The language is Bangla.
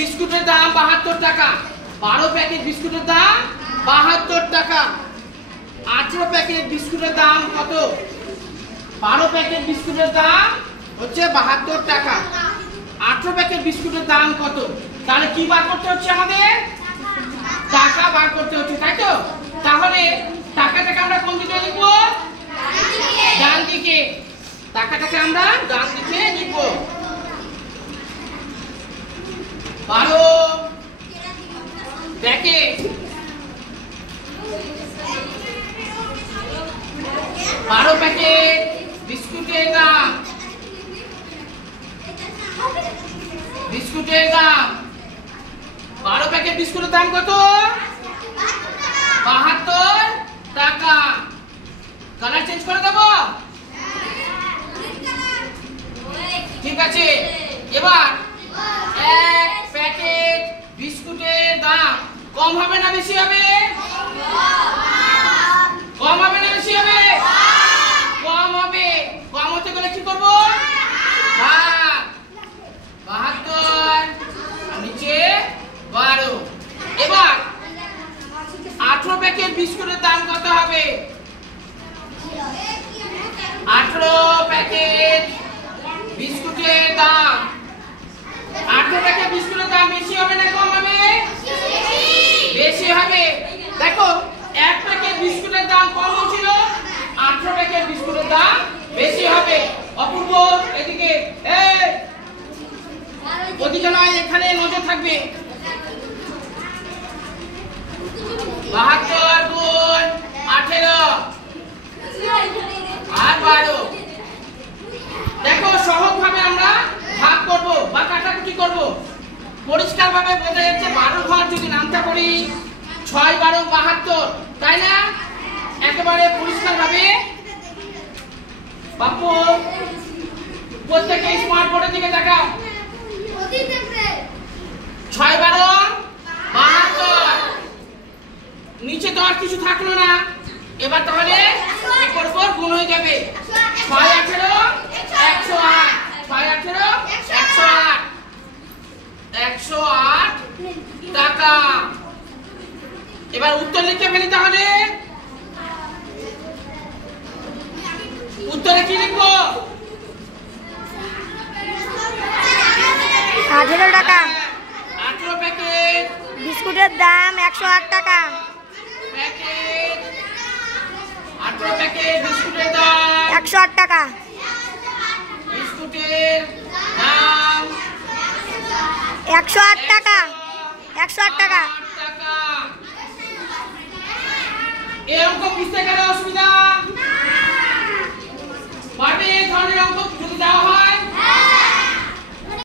বিস্কুটের দাম 72 টাকা। 12 প্যাকেট বিস্কুটের দাম 72 টাকা। 18 প্যাকেট বিস্কুটের দাম কত? 12 প্যাকেট বিস্কুটের দাম হচ্ছে 72 টাকা। 18 প্যাকেট বিস্কুটের দাম কত? তাহলে কি বার করতে হচ্ছে আমাদের? টাকা বার করতে হচ্ছে, তাই তো? তাহলে টাকাটাকে আমরা কোন দিকে লিখব? ডান দিকে। টাকাটাকে আমরা ডান দিকে লিখব। 12 প্যাকেট 12 প্যাকেট বিস্কুটের দাম 12 প্যাকেট বিস্কুটের দাম কত? 72 টাকা। কালার চেঞ্জ করে দেব? ঠিক আছে। এবার এক প্যাকেট বিস্কুটের দাম কম হবে না বেশি হবে? কম হবে না বেশি হবে? কম হবে। কম হতে গেলে কি করব? ভাগ 72 নিচে 12। এবার 18 প্যাকেট বিস্কুটের দাম কত হবে? 18 প্যাকেট বিস্কুটের দাম 18 প্যাকেট বিস্কুটের দাম বেশি হবে না কম হবে? বেশি হবে। দেখো এক প্যাকেট বিস্কুটের দাম কম ছিল, 18 প্যাকেট বিস্কুটের দাম বেশি হবে। অপূর্ব এদিকে, ওদিকে নয়, এখানে নজর থাকবে। 72 গুণ 18 আর 12। দেখো সহজভাবে আমরা ভাগ করব বা কাটাকুটি করব। পরিষ্কার ভাবে বোঝা যাচ্ছে 12 ঘর যদি নামটা করি 6 12 72, তাই না? একেবারে পরিষ্কার ভাবে। বাপু প্রত্যেককে স্মার্ট বোর্ডের দিকে তাকাও। 6 12 72, নিচে তো আর কিছু থাকলো না। এবার তাহলে উপর উপর গুণ হয়ে যাবে। 6 18 108, 6 18 108, 108 টাকা। এবার উত্তর লিখে ফেলি। তাহলে উত্তরে কি লিখবো? 18 টাকা। 18 প্যাকেট বিস্কুটের দাম 108 টাকা। 18 প্যাকেট বিস্কুটের দাম 108 টাকা। বিস্কুটের দাম 108 টাকা। 108 টাকা। এই অঙ্ক বুঝতে গেলে অসুবিধা